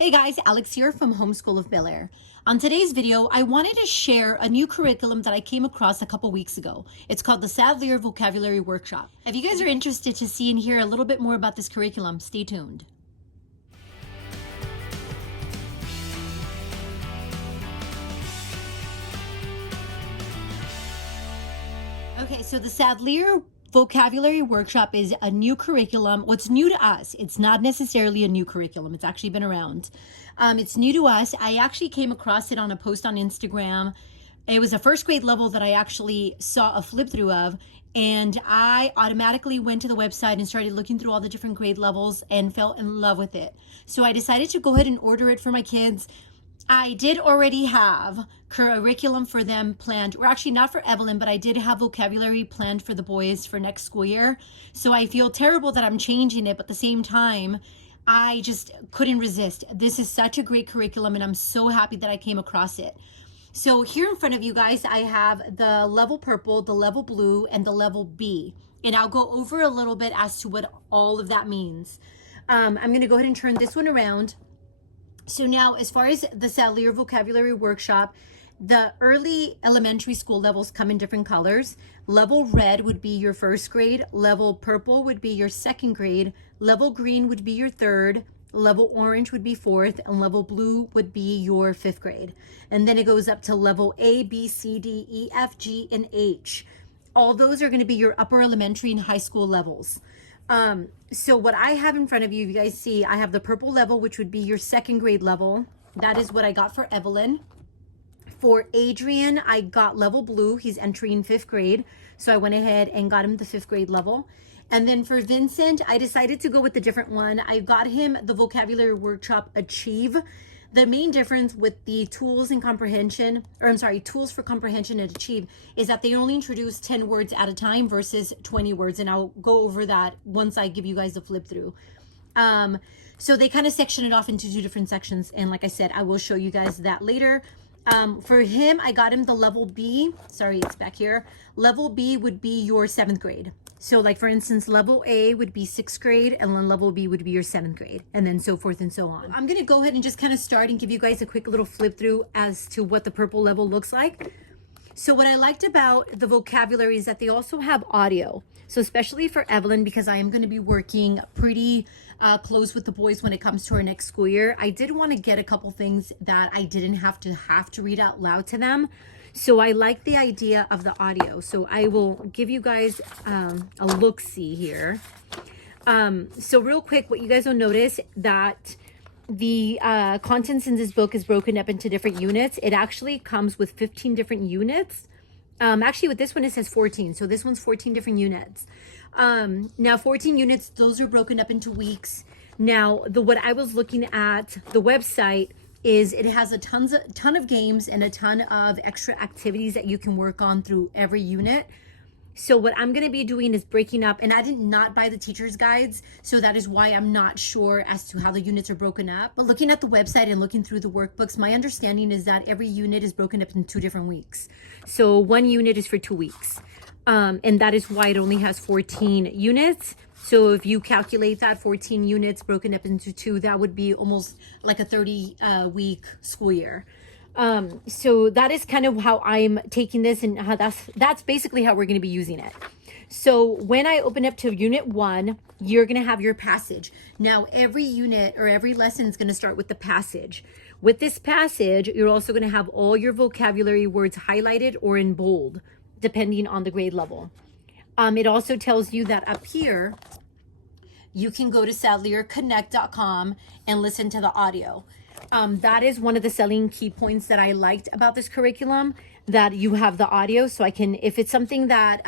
Hey guys, Alex here from Homeschool of Bel Air. On today's video, I wanted to share a new curriculum that I came across a couple weeks ago. It's called the Sadlier Vocabulary Workshop. If you guys are interested to see and hear a little bit more about this curriculum, stay tuned. Okay, so the Sadlier Vocabulary Workshop is a new curriculum. What's new to us? It's not necessarily a new curriculum. It's actually been around. It's new to us. I actually came across it on a post on Instagram. It was a first grade level that I actually saw a flip through of, and I automatically went to the website and started looking through all the different grade levels and fell in love with it. So I decided to go ahead and order it for my kids. I did already have curriculum for them planned, or actually not for Evelyn, but I did have vocabulary planned for the boys for next school year. So I feel terrible that I'm changing it, but at the same time, I just couldn't resist. This is such a great curriculum, and I'm so happy that I came across it. So here in front of you guys, I have the level purple, the level blue, and the level B. And I'll go over a little bit as to what all of that means. I'm going to go ahead and turn this one around. So now, as far as the Sadlier Vocabulary Workshop, the early elementary school levels come in different colors. Level red would be your first grade, level purple would be your second grade, level green would be your third, level orange would be fourth, and level blue would be your fifth grade. And then it goes up to level A, B, C, D, E, F, G, and H. All those are going to be your upper elementary and high school levels. So what I have in front of you, you guys see, I have the purple level, which would be your second grade level. That is what I got for Evelyn. For Adrian, I got level blue. He's entering fifth grade. So I went ahead and got him the fifth grade level. And then for Vincent, I decided to go with a different one. I got him the Vocabulary Workshop Achieve. The main difference with the tools and comprehension, or I'm sorry, tools for comprehension and achieve, is that they only introduce 10 words at a time versus 20 words. And I'll go over that once I give you guys a flip through. So they kind of section it off into two different sections. And like I said, I will show you guys that later. For him, I got him the level B. Sorry, it's back here. Level B would be your seventh grade. So like, for instance, level A would be sixth grade, and then level B would be your seventh grade, and then so forth and so on. I'm going to go ahead and just kind of start and give you guys a quick little flip through as to what the purple level looks like. So what I liked about the vocabulary is that they also have audio. So especially for Evelyn, because I am going to be working pretty close with the boys when it comes to our next school year, I did want to get a couple things that I didn't have to read out loud to them. So I like the idea of the audio. So I will give you guys a look-see here. So real quick, what you guys will notice that the contents in this book is broken up into different units. It actually comes with 15 different units. Actually, with this one, it says 14. So this one's 14 different units. Now, 14 units, those are broken up into weeks. Now, what I was looking at the website is it has a ton of games and a ton of extra activities that you can work on through every unit. So what I'm going to be doing is breaking up, and I did not buy the teacher's guides, so that is why I'm not sure as to how the units are broken up. But looking at the website and looking through the workbooks, my understanding is that every unit is broken up in 2 different weeks. So one unit is for 2 weeks. And that is why it only has 14 units. So if you calculate that 14 units broken up into 2, that would be almost like a 30-week school year. So that is kind of how I'm taking this, and how that's basically how we're going to be using it. So when I open up to unit 1, you're going to have your passage. Now, every unit or every lesson is going to start with the passage. With this passage, you're also going to have all your vocabulary words highlighted or in bold, depending on the grade level. It also tells you that up here, you can go to sadlierconnect.com and listen to the audio. That is one of the selling key points that I liked about this curriculum, that you have the audio. So I can, if it's something that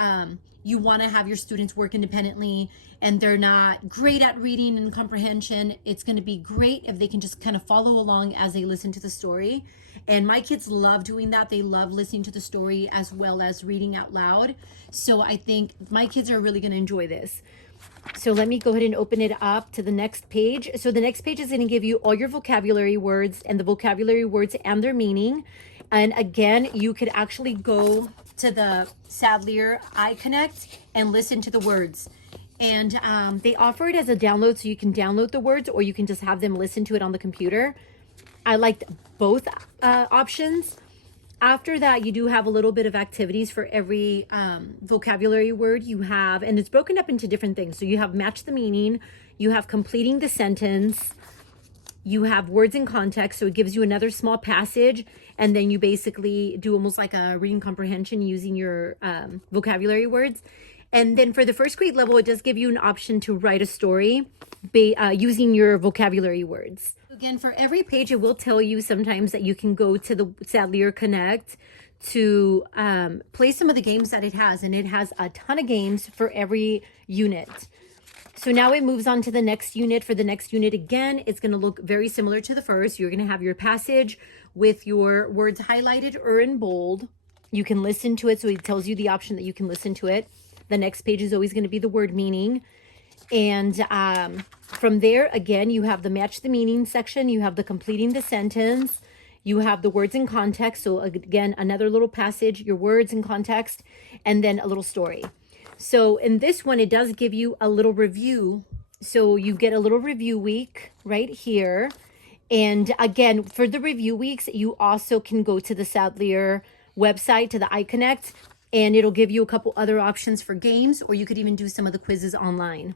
you want to have your students work independently and they're not great at reading and comprehension, it's going to be great if they can just kind of follow along as they listen to the story. And my kids love doing that. They love listening to the story as well as reading out loud. So I think my kids are really going to enjoy this. So let me go ahead and open it up to the next page. So the next page is going to give you all your vocabulary words and the vocabulary words and their meaning. And again, you could actually go to the Sadlier iConnect and listen to the words. And they offer it as a download, so you can download the words or you can just have them listen to it on the computer. I liked both options. After that, you do have a little bit of activities for every vocabulary word you have, and it's broken up into different things. So you have match the meaning, you have completing the sentence, you have words in context, so it gives you another small passage, and then you basically do almost like a reading comprehension using your vocabulary words. And then for the first grade level, it does give you an option to write a story using your vocabulary words. Again, for every page, it will tell you sometimes that you can go to the Sadlier Connect to play some of the games that it has. And it has a ton of games for every unit. So now it moves on to the next unit. For the next unit, again, it's going to look very similar to the first. You're going to have your passage with your words highlighted or in bold. You can listen to it, so it tells you the option that you can listen to it. The next page is always going to be the word meaning. And from there, again, you have the match the meaning section. You have the completing the sentence. You have the words in context. So again, another little passage, your words in context, and then a little story. So in this one, it does give you a little review. So you get a little review week right here. And again, for the review weeks, you also can go to the Sadlier website, to the iConnect, and it'll give you a couple other options for games, or you could even do some of the quizzes online.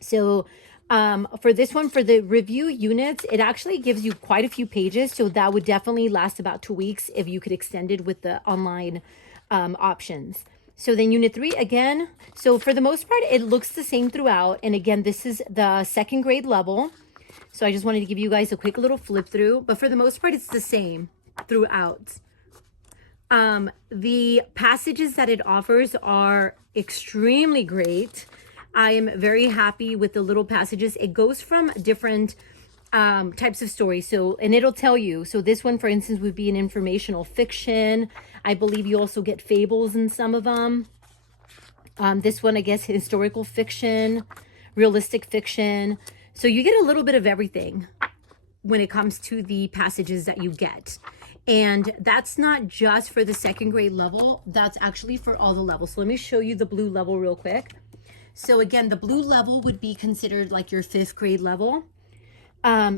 So for this one, for the review units, it actually gives you quite a few pages. So that would definitely last about 2 weeks if you could extend it with the online options. So then unit 3, again, so for the most part, it looks the same throughout. And again, this is the second grade level. So I just wanted to give you guys a quick little flip through, but for the most part, it's the same throughout. The passages that it offers are extremely great. I am very happy with the little passages. It goes from different types of stories. So, and it'll tell you. So this one, for instance, would be an informational fiction. I believe you also get fables in some of them. This one, I guess, historical fiction, realistic fiction. So you get a little bit of everything when it comes to the passages that you get. And that's not just for the second grade level. That's actually for all the levels. So let me show you the blue level real quick. So again, the blue level would be considered like your 5th grade level.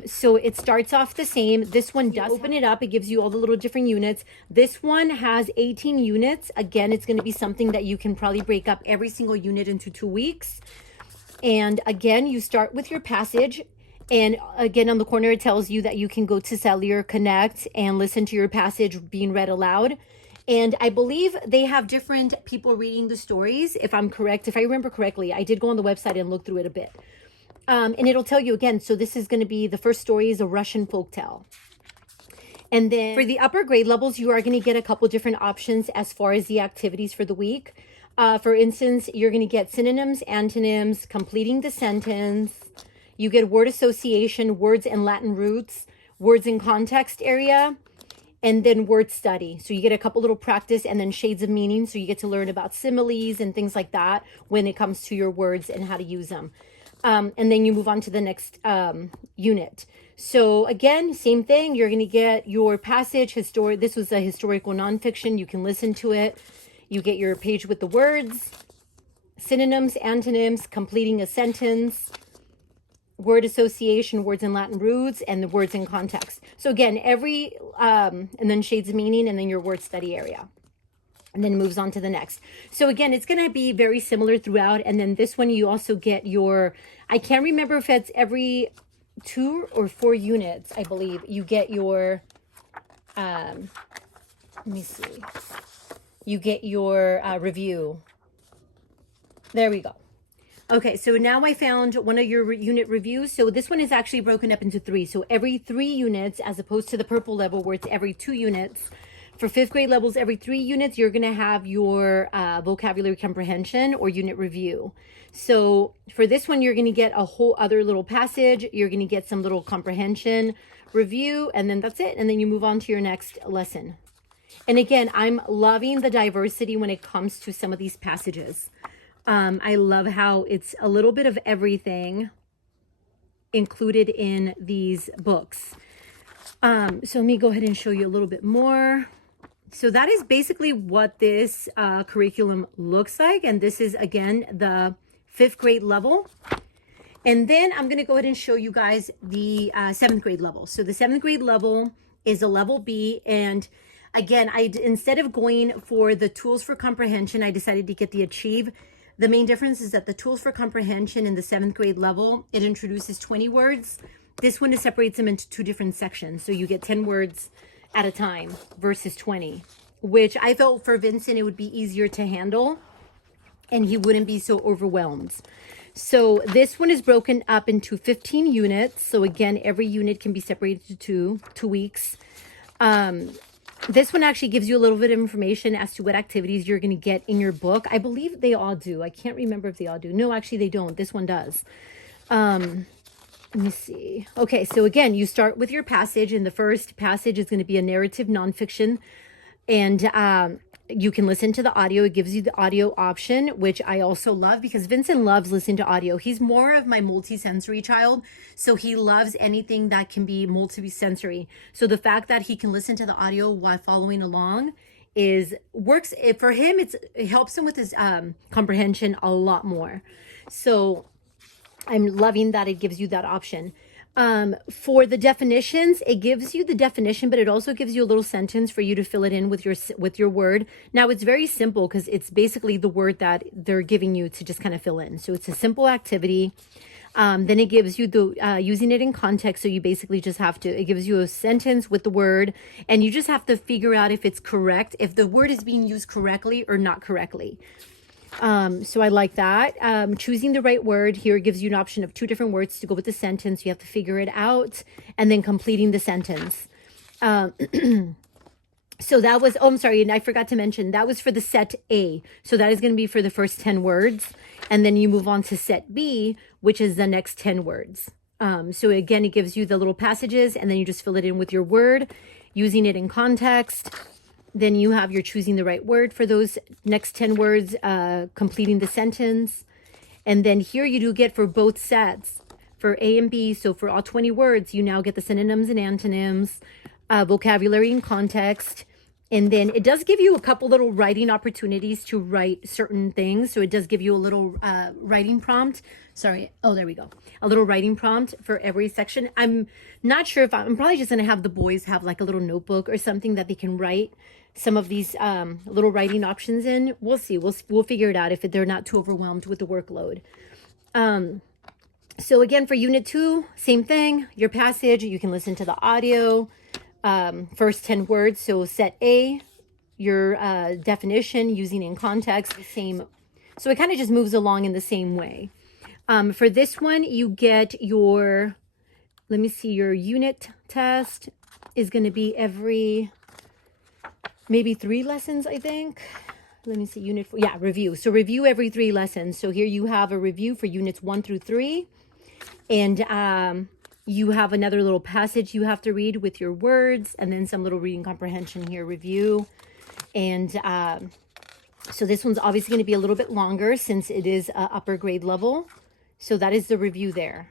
So it starts off the same. This one does open it up. It gives you all the little different units. This one has 18 units. Again, it's going to be something that you can probably break up every single unit into 2 weeks. And again, you start with your passage. And again, on the corner, it tells you that you can go to Sadlier Connect and listen to your passage being read aloud. And I believe they have different people reading the stories, if I'm correct. If I remember correctly, I did go on the website and look through it a bit. And it'll tell you again, so this is going to be, the first story is a Russian folktale. And then for the upper grade levels, you are going to get a couple different options as far as the activities for the week. For instance, you're going to get synonyms, antonyms, completing the sentence. You get word association, words and Latin roots, words in context area, and then word study. So you get a couple little practice, and then shades of meaning. So you get to learn about similes and things like that when it comes to your words and how to use them. And then you move on to the next unit. So again, same thing. You're going to get your passage. This was a historical nonfiction. You can listen to it. You get your page with the words, synonyms, antonyms, completing a sentence, word association, words in Latin roots, and the words in context. So again, and then shades of meaning, and then your word study area. And then moves on to the next. So again, it's going to be very similar throughout. And then this one, you also get your, I can't remember if it's every 2 or 4 units, I believe. You get your, let me see. You get your review. There we go. Okay, so now I found one of your unit reviews. So this one is actually broken up into 3. So every 3 units, as opposed to the purple level where it's every 2 units. For 5th grade levels, every 3 units, you're going to have your vocabulary comprehension or unit review. So for this one, you're going to get a whole other little passage. You're going to get some little comprehension review, and then that's it. And then you move on to your next lesson. And again, I'm loving the diversity when it comes to some of these passages. I love how it's a little bit of everything included in these books. So let me go ahead and show you a little bit more. So that is basically what this curriculum looks like. And this is, again, the 5th grade level. And then I'm going to go ahead and show you guys the 7th grade level. So the 7th grade level is a level B. And again, instead of going for the tools for comprehension, I decided to get the Achieve. The main difference is that the tools for comprehension in the 7th grade level, it introduces 20 words. This one, it separates them into 2 different sections. So you get 10 words at a time versus 20, which I felt for Vincent, it would be easier to handle and he wouldn't be so overwhelmed. So this one is broken up into 15 units. So again, every unit can be separated to 2 weeks. This one actually gives you a little bit of information as to what activities you're going to get in your book. I believe they all do. I can't remember if they all do. No, actually they don't. This one does. Let me see. Okay, so again, you start with your passage, and the first passage is going to be a narrative nonfiction. And you can listen to the audio. It gives you the audio option, which I also love because Vincent loves listening to audio. He's more of my multisensory child, so he loves anything that can be multisensory. So the fact that he can listen to the audio while following along works for him. It helps him with his comprehension a lot more. So I'm loving that it gives you that option. For the definitions, it gives you the definition, but it also gives you a little sentence for you to fill it in with your word. Now it's very simple because it's basically the word that they're giving you to just kind of fill in. So it's a simple activity. Then it gives you the using it in context. So you basically just have to, it gives you a sentence with the word, and you just have to figure out if it's correct, if the word is being used correctly or not correctly. So I like that. Choosing the right word here gives you an option of 2 different words to go with the sentence. You have to figure it out, and then completing the sentence. So that was, oh, I'm sorry, and I forgot to mention, that was for the set A. So that is going to be for the first 10 words. And then you move on to set B, which is the next 10 words. So again, it gives you the little passages, and then you just fill it in with your word, using it in context. Then you have your choosing the right word for those next 10 words, completing the sentence. And then here you do get for both sets, for A and B. So for all 20 words, you now get the synonyms and antonyms, vocabulary and context. And then it does give you a couple little writing opportunities to write certain things. So it does give you a little writing prompt. Sorry. Oh, there we go. A little writing prompt for every section. I'm not sure if I'm probably just going to have the boys have like a little notebook or something that they can write some of these little writing options in. We'll see. We'll figure it out if they're not too overwhelmed with the workload. So again, for unit 2, same thing. Your passage, you can listen to the audio. First 10 words. So set A, your definition, using in context, the same. So it kind of just moves along in the same way. For this one, you get your, let me see, your unit test is going to be every maybe 3 lessons, I think. Let me see, unit 4. Yeah, review. So review every 3 lessons. So here you have a review for units 1 through 3. And you have another little passage you have to read with your words, and then some little reading comprehension here, review. And so this one's obviously going to be a little bit longer since it is upper grade level. So that is the review there.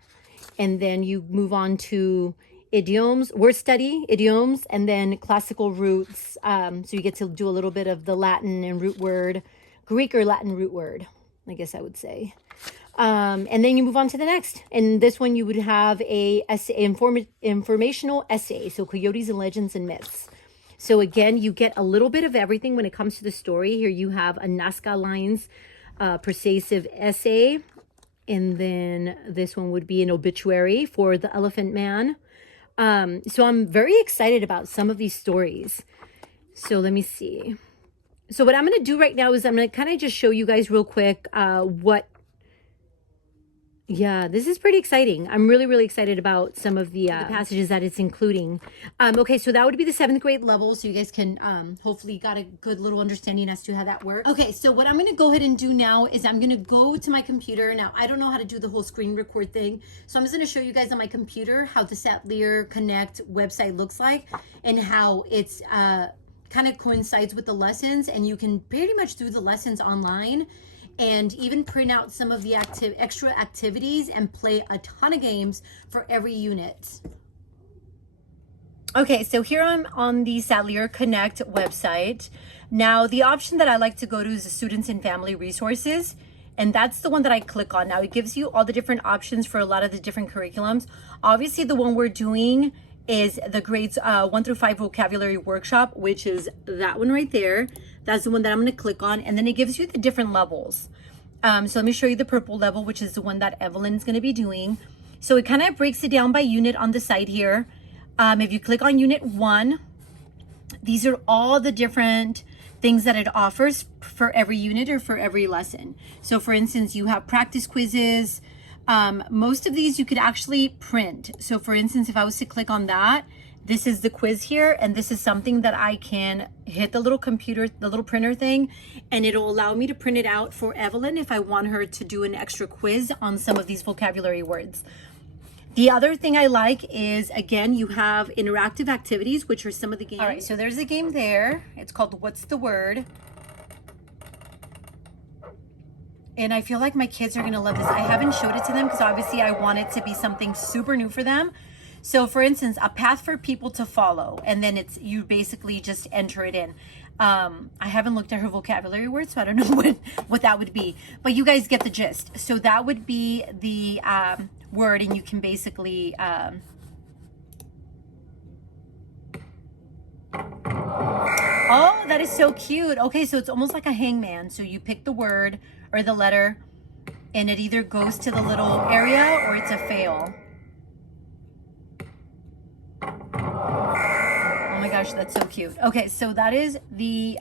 And then you move on to idioms, word study, idioms, and then classical roots. So you get to do a little bit of the Latin and root word, Greek or Latin root word, I guess I would say. And then you move on to the next. And this one you would have a essay, informational essay. So coyotes and legends and myths. So again, you get a little bit of everything when it comes to the story. Here you have a Nazca Lines persuasive essay. And then this one would be an obituary for the Elephant Man. So I'm very excited about some of these stories. So let me see. So what I'm going to do right now is I'm going to kind of just show you guys real quick yeah, this is pretty exciting. I'm really, really excited about some of the passages that it's including. Okay, so that would be the 7th grade level. So you guys can hopefully got a good little understanding as to how that works. Okay, so what I'm going to go ahead and do now is I'm going to go to my computer. Now, I don't know how to do the whole screen record thing. So I'm just going to show you guys on my computer how the Sadlier Connect website looks like and how it's kind of coincides with the lessons. And you can pretty much do the lessons online and even print out some of the extra activities and play a ton of games for every unit. Okay, so here I'm on the Sadlier Connect website. Now, the option that I like to go to is the Students and Family Resources. And that's the one that I click on. Now it gives you all the different options for a lot of the different curriculums. Obviously the one we're doing is the grades 1 through 5 vocabulary workshop, which is that one right there. That's the one that I'm going to click on, and then it gives you the different levels. So let me show you the purple level, which is the one that Evelyn's going to be doing. So it kind of breaks it down by unit on the side here. If you click on unit 1, these are all the different things that it offers for every unit or for every lesson. So for instance, you have practice quizzes. Most of these you could actually print. So for instance, if I was to click on that, this is the quiz here, and this is something that I can hit the little computer, the little printer thing, and it'll allow me to print it out for Evelyn if I want her to do an extra quiz on some of these vocabulary words. The other thing I like is, again, you have interactive activities, which are some of the games. All right, so there's a game there. It's called What's the Word? And I feel like my kids are gonna love this. I haven't showed it to them because obviously I want it to be something super new for them. So for instance, a path for people to follow, and then it's, you basically just enter it in. I haven't looked at her vocabulary words, so I don't know what that would be, but you guys get the gist. So that would be the word, and you can basically oh, that is so cute. Okay, so it's almost like a hangman. So you pick the word or the letter, and it either goes to the little area or it's a fail. Oh my gosh, that's so cute. Okay, so that is the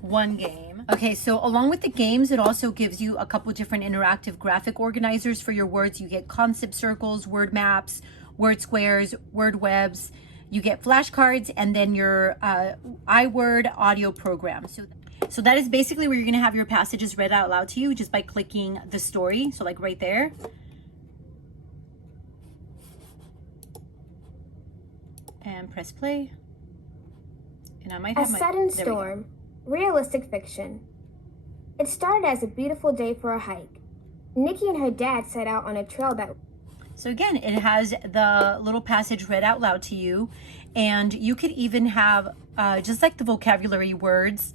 one game. Okay, so along with the games, it also gives you a couple different interactive graphic organizers for your words. You get concept circles, word maps, word squares, word webs. You get flashcards, and then your iWord audio program. So that is basically where you're gonna have your passages read out loud to you just by clicking the story. So like right there. And press play. And I might have A Sudden Storm, realistic fiction. It started as a beautiful day for a hike. Nikki and her dad set out on a trail that... So again, it has the little passage read out loud to you, and you could even have just like the vocabulary words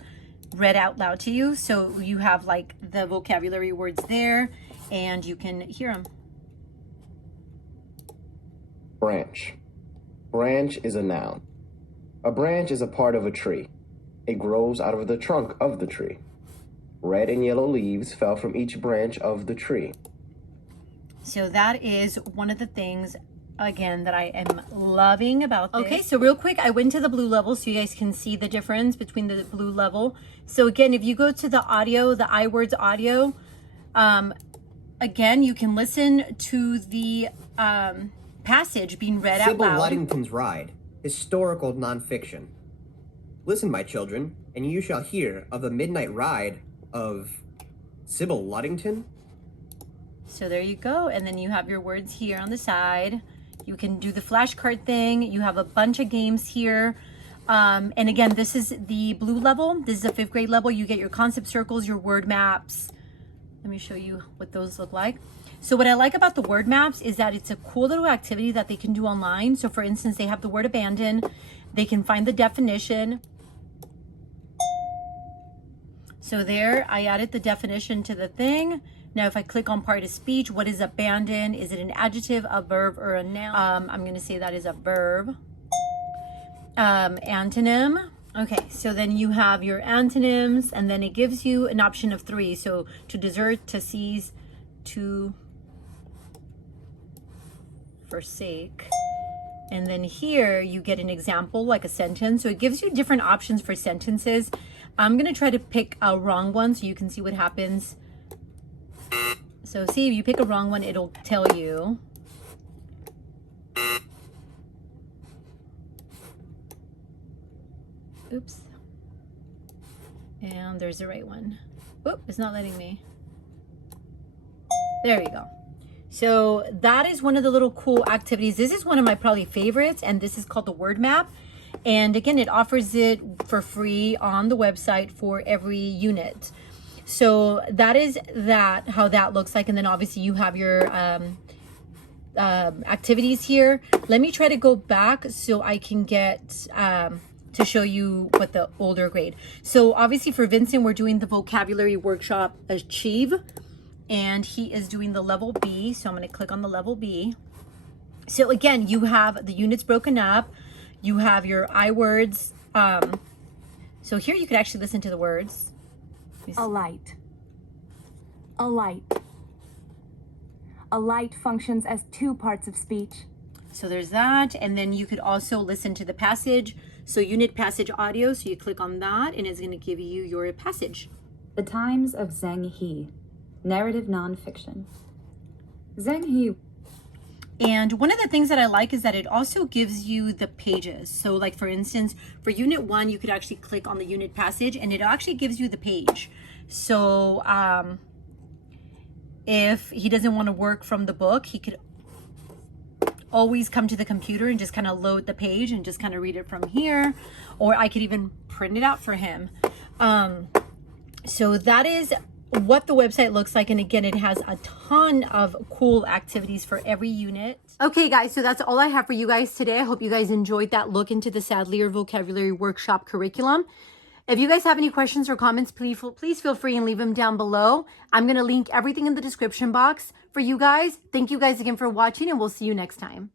read out loud to you. So you have like the vocabulary words there, and you can hear them. Branch. Branch is a noun. A branch is a part of a tree. It grows out of the trunk of the tree. Red and yellow leaves fell from each branch of the tree. So that is one of the things, again, that I am loving about this. Okay, so real quick, I went to the blue level so you guys can see the difference between the blue level. So again, if you go to the audio, the iWords audio, again, you can listen to the passage being read out Sybil loud. Luddington's Ride, historical nonfiction. Listen, my children, and you shall hear of the midnight ride of Sybil Luddington. So there you go. And then you have your words here on the side. You can do the flashcard thing. You have a bunch of games here. And again, this is the blue level. This is a 5th grade level. You get your concept circles, your word maps. Let me show you what those look like. So what I like about the word maps is that it's a cool little activity that they can do online. So for instance, they have the word abandon. They can find the definition. So there, I added the definition to the thing. Now, if I click on part of speech, what is abandon? Is it an adjective, a verb, or a noun? I'm going to say that is a verb. Antonym. Okay, so then you have your antonyms, and then it gives you an option of 3. So to desert, to seize, to forsake. And then here you get an example, like a sentence. So it gives you different options for sentences. I'm going to try to pick a wrong one so you can see what happens. So see, if you pick a wrong one, it'll tell you. Oops. And there's the right one. Oop, it's not letting me. There we go. So that is one of the little cool activities. This is one of my probably favorites, and this is called the word map. And again, it offers it for free on the website for every unit. So that is that, how that looks like. And then obviously you have your activities here. Let me try to go back so I can get to show you what the older grade. So obviously for Vincent, we're doing the vocabulary workshop Achieve. and he is doing the level B. So I'm going to click on the level B. So again, you have the units broken up. You have your I words. So here you could actually listen to the words. A light. A light. A light functions as two parts of speech. So there's that. And then you could also listen to the passage. So unit passage audio. So you click on that and it's going to give you your passage. The Times of Zheng He, narrative nonfiction. Zheng He. And one of the things that I like is that it also gives you the pages. So like for instance, for unit 1, you could actually click on the unit passage and it actually gives you the page. So if he doesn't want to work from the book, he could always come to the computer and just kind of load the page and just kind of read it from here. Or I could even print it out for him. So that is what the website looks like. And again, it has a ton of cool activities for every unit. Okay, guys, so that's all I have for you guys today. I hope you guys enjoyed that look into the Sadlier Vocabulary Workshop curriculum. If you guys have any questions or comments, please feel free and leave them down below. I'm going to link everything in the description box for you guys. Thank you guys again for watching, and we'll see you next time.